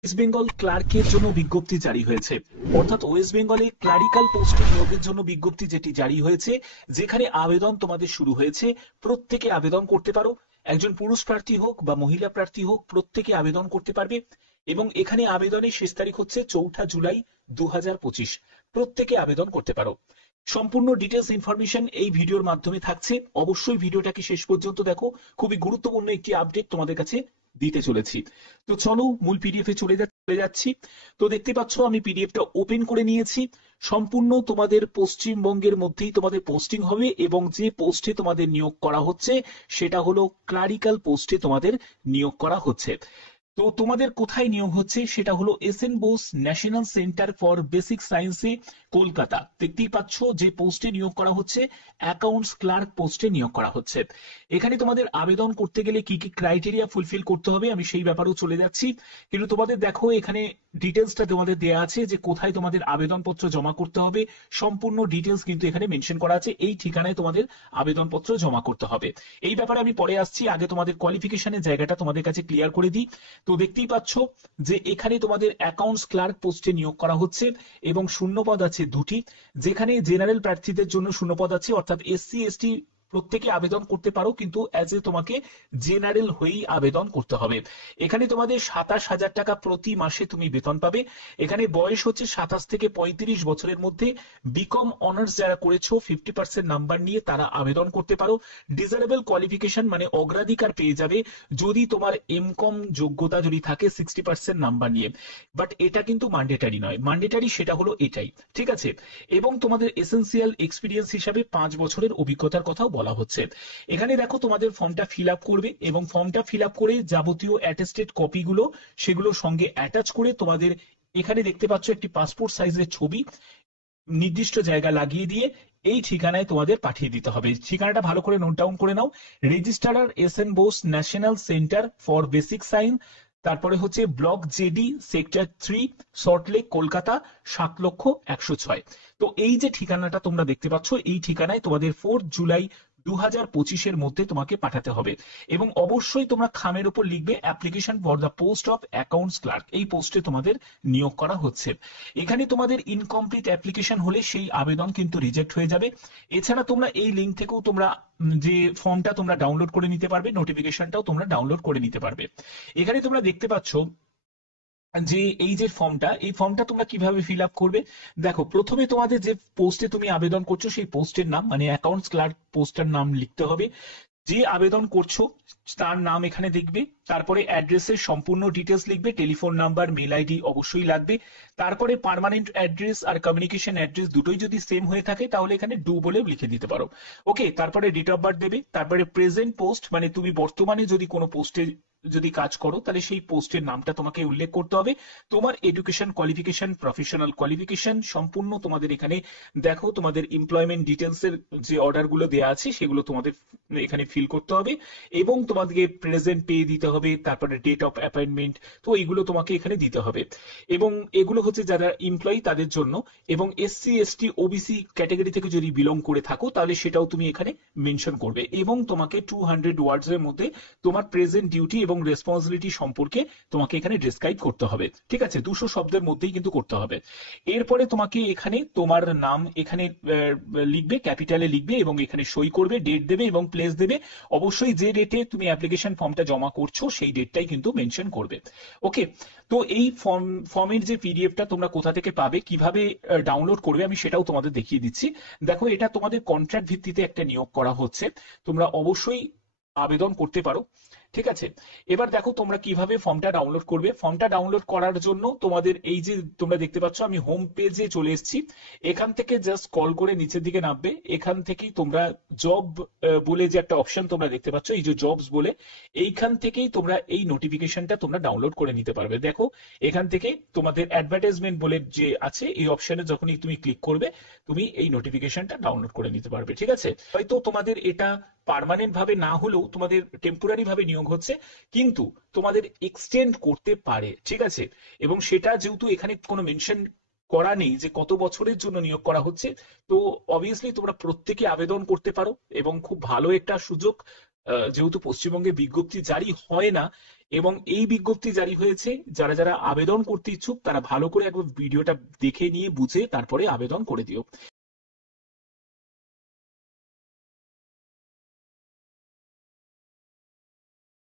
West Bengal ক্লার্কের জন্য বিজ্ঞপ্তি জারি হয়েছে। অর্থাৎ ওয়েস্ট বেঙ্গলে ক্লারিক্যাল পোস্টে নিয়োগের জন্য বিজ্ঞপ্তি যেটি জারি হয়েছে, যেখানে আবেদন তোমাদের শুরু হয়েছে। প্রত্যেকে আবেদন করতে পারো, একজন পুরুষ প্রার্থী হোক বা মহিলা প্রার্থী হোক, প্রত্যেকে আবেদন করতে পারবে। এবং এখানে আবেদনের শেষ তারিখ হচ্ছে 4 জুলাই 2025। প্রত্যেকে আবেদন করতে পারো। সম্পূর্ণ ডিটেলস ইনফরমেশন এই ভিডিওর মাধ্যমে থাকছে, অবশ্যই ভিডিওটাকে শেষ পর্যন্ত দেখো। খুবই গুরুত্বপূর্ণ একটি আপডেট তোমাদের কাছে দিতে চলেছি। তো চলো মূল পিডিএফ এ চলে যাচ্ছি। তো দেখতে পাচ্ছ আমি পিডিএফটা ওপেন করে নিয়েছি। সম্পূর্ণ তোমাদের পশ্চিমবঙ্গের মধ্যেই তোমাদের পোস্টিং হবে, এবং যে পোস্টে তোমাদের নিয়োগ করা হচ্ছে সেটা হলো ক্লারিক্যাল পোস্টে তোমাদের নিয়োগ করা হচ্ছে। তো তোমাদের কোথায় নিয়োগ হচ্ছে সেটা হলো S N Bose national centre for Basic সায়েন্সে, কলকাতা। দেখতেই পাচ্ছ যে পোস্টে নিয়োগ করা হচ্ছে, অ্যাকাউন্টস ক্লার্ক পোস্টে নিয়োগ করা হচ্ছে। এখানে তোমাদের আবেদন করতে গেলে কি কি ক্রাইটেরিয়া ফুলফিল করতে হবে আমি সেই ব্যাপারেও চলে যাচ্ছি। কিন্তু তোমাদের দেখো এখানে ডিটেলসটা তোমাদের দেয়া আছে যে কোথায় তোমাদের আবেদনপত্র জমা করতে হবে। সম্পূর্ণ ডিটেলস কিন্তু এখানে মেনশন করা আছে, এই ঠিকানায় তোমাদের আবেদনপত্র জমা করতে হবে। এই ব্যাপারে আমি পরে আসছি, আগে তোমাদের কোয়ালিফিকেশনের জায়গাটা তোমাদের কাছে ক্লিয়ার করে দিই। তো দেখতেই পাচ্ছ যে এখানে তোমাদের অ্যাকাউন্টস ক্লার্ক পোস্টে নিয়োগ করা হচ্ছে, এবং শূন্যপদ আছে 2টি। যেখানে জেনারেল প্রার্থীদের জন্য শূন্যপদ আছে, অর্থাৎ এসসি এসটি প্রত্যেকে আবেদন করতে পারো, কিন্তু অ্যাজ এ তোমাকে জেনারেল হয়েই আবেদন করতে হবে। এখানে তোমাদের 27,000 টাকা প্রতি মাসে তুমি বেতন পাবে। এখানে বয়স হচ্ছে 27 থেকে 35 বছরের মধ্যে। বিকম অনার্স যারা করেছো 50% নাম্বার নিয়ে তারা আবেদন করতে পারো। ডিজারেবল কোয়ালিফিকেশন মানে অগ্রাধিকার পেয়ে যাবে যদি তোমার এমকম যোগ্যতা যদি থাকে 60% নাম্বার নিয়ে। বাট এটা কিন্তু ম্যান্ডেটারি নয়, ম্যান্ডেটারি সেটা হলো এটাই, ঠিক আছে। এবং তোমাদের এসেন্সিয়াল এক্সপিরিয়েন্স হিসাবে 5 বছরের অভিজ্ঞতার কথাও বলা হচ্ছে। এখানে দেখো তোমাদের ফর্মটা ফিল আপ করবে, এবং ফর্মটা ফিল আপ করে যাবতীয় অ্যাটেস্টেড কপিগুলো সেগুলোর সঙ্গে অ্যাটাচ করে তোমাদের এখানে দেখতে পাচ্ছ একটি পাসপোর্ট সাইজের ছবি নির্দিষ্ট জায়গা লাগিয়ে দিয়ে এই ঠিকানায় তোমাদের পাঠিয়ে দিতে হবে। ঠিকানাটা ভালো করে নোট ডাউন করে নাও। Registrar SN Bose national centre for basic science, তারপরে হচ্ছে block JD sector 3, Salt Lake, Kolkata 7,01,06। তো এই যে ঠিকানাটা তোমরা দেখতে পাচ্ছ, এই ঠিকানায় তোমাদের 4 জুলাই 2025-এর মধ্যে তোমাকে পাঠাতে হবে। এবং অবশ্যই তোমরা খামের উপর লিখবে application for the post of accounts clerk. এই পোস্টে তোমাদের নিয়োগ করা হচ্ছে। এখানে তোমাদের ইনকমপ্লিট অ্যাপ্লিকেশন হলে সেই আবেদন কিন্তু রিজেক্ট হয়ে যাবে। এছাড়া তোমরা এই লিঙ্ক থেকেও তোমরা যে ফর্মটা তোমরা ডাউনলোড করে নিতে পারবে, নোটিফিকেশনটাও তোমরা ডাউনলোড করে নিতে পারবে। এখানে তোমরা দেখতে পাচ্ছ যে এই যে ফর্মটা, এই ফর্মটা তোমরা কিভাবে ফিল আপ করবে। দেখো প্রথমে তোমাদের যে পোস্টে তুমি আবেদন করছো সেই পোস্টের নাম মানে অ্যাকাউন্টস ক্লার্ক পোস্টের নাম লিখতে হবে। যে আবেদন করছো তার নাম এখানে দেখবে। তারপরে অ্যাড্রেসের সম্পূর্ণ ডিটেলস লিখবে, টেলিফোন নাম্বার, মেল আইডি অবশ্যই লাগবে। তারপরে পার্মানেন্ট অ্যাড্রেস আর কমিউনিকেশন অ্যাড্রেস দুটোই যদি সেম হয়ে থাকে তাহলে এখানে ডু বলে লিখে দিতে পারো। ওকে, তারপরে ডেট অফ বার্থ দেবে। তারপরে প্রেজেন্ট পোস্ট মানে তুমি বর্তমানে যদি কোনো পোস্টে যদি কাজ করো তাহলে সেই পোস্টের নামটা তোমাকে উল্লেখ করতে হবে। তোমার এডুকেশন কোয়ালিফিকেশন, প্রফেশনাল কোয়ালিফিকেশন সম্পূর্ণ তোমাদের এখানে দেখো। তোমাদের এমপ্লয়মেন্ট ডিটেলস এর যে অর্ডার গুলো দেওয়া আছে সেগুলো তোমাদের এখানে ফিল করতে হবে, এবং তোমাদেরকে প্রেজেন্ট পে দিতে হবে। তারপরে ডেট অফ অ্যাপয়েন্টমেন্ট, তো এইগুলো তোমাকে এখানে দিতে হবে। এবং এগুলো হচ্ছে যারা এমপ্লয়ি তাদের জন্য। এবং এসসি এসটি ওবিসি ক্যাটাগরি থেকে যদি বিলং করে থাকো তাহলে সেটাও তুমি এখানে মেনশন করবে। এবং তোমাকে 200 ওয়ার্ডস এর মধ্যে তোমার প্রেজেন্ট ডিউটি এবং রেসপন্সিবিলিটি সম্পর্কে তোমাকে এখানে ডেসক্রাইব করতে হবে, ঠিক আছে। 200 শব্দের মধ্যেই কিন্তু করতে হবে। এরপরে তোমাকে এখানে তোমার নাম এখানে লিখবে, ক্যাপিটালে লিখবে, এবং এখানে সই করবে, ডেট দেবে এবং প্লেস দেবে। অবশ্যই যে ডেটে তুমি অ্যাপ্লিকেশন ফর্মটা জমা করছো সেই ডেটটাই কিন্তু মেনশন করবে। ওকে, তো এই ফর্মের যে পিডিএফটা তোমরা কোথা থেকে পাবে, কিভাবে ডাউনলোড করবে আমি সেটাও তোমাদের দেখিয়ে দিচ্ছি। দেখো এটা তোমাদের কন্ট্রাক্ট ভিত্তিতে একটা নিয়োগ করা হচ্ছে, তোমরা অবশ্যই আবেদন করতে পারো, ঠিক আছে। এবার দেখো তোমরা কিভাবে ফর্মটা ডাউনলোড করবে। ফর্মটা ডাউনলোড করার জন্য তোমাদের এই যে তোমরা দেখতে পাচ্ছ আমি হোম পেজে চলে এসেছি। এখান থেকে জাস্ট কল করে নিচের দিকে নামবে। এখান থেকেই তোমরা জব বলে যে একটা অপশন তোমরা দেখতে পাচ্ছ, এই যে জবস বলে, এইখান থেকেই তোমরা এই নোটিফিকেশনটা তোমরা ডাউনলোড করে নিতে পারবে। দেখো এখান থেকে তোমাদের অ্যাডভার্টাইজমেন্ট বলে যে আছে এই অপশনে যখনই তুমি ক্লিক করবে তুমি এই নোটিফিকেশনটা ডাউনলোড করে নিতে পারবে, ঠিক আছে। হয়তো তোমাদের এটা পার্মানেন্ট ভাবে না হলেও তোমাদের টেম্পোরারি ভাবে নিয়োগ হচ্ছে, কিন্তু তোমাদের এক্সটেন্ড করতে পারে, ঠিক আছে। এবং সেটা যেহেতু এখানে কোনো মেনশন করা নেই যে কত বছরের জন্য নিয়োগ করা হচ্ছে, তো অবভিয়াসলি তোমরা প্রত্যেকে আবেদন করতে পারো। এবং খুব ভালো একটা সুযোগ, যেহেতু পশ্চিমবঙ্গে বিজ্ঞপ্তি জারি হয় না, এবং এই বিজ্ঞপ্তি জারি হয়েছে, যারা যারা আবেদন করতে ইচ্ছুক তারা ভালো করে একবার ভিডিওটা দেখে নিয়ে বুঝে তারপরে আবেদন করে দিও।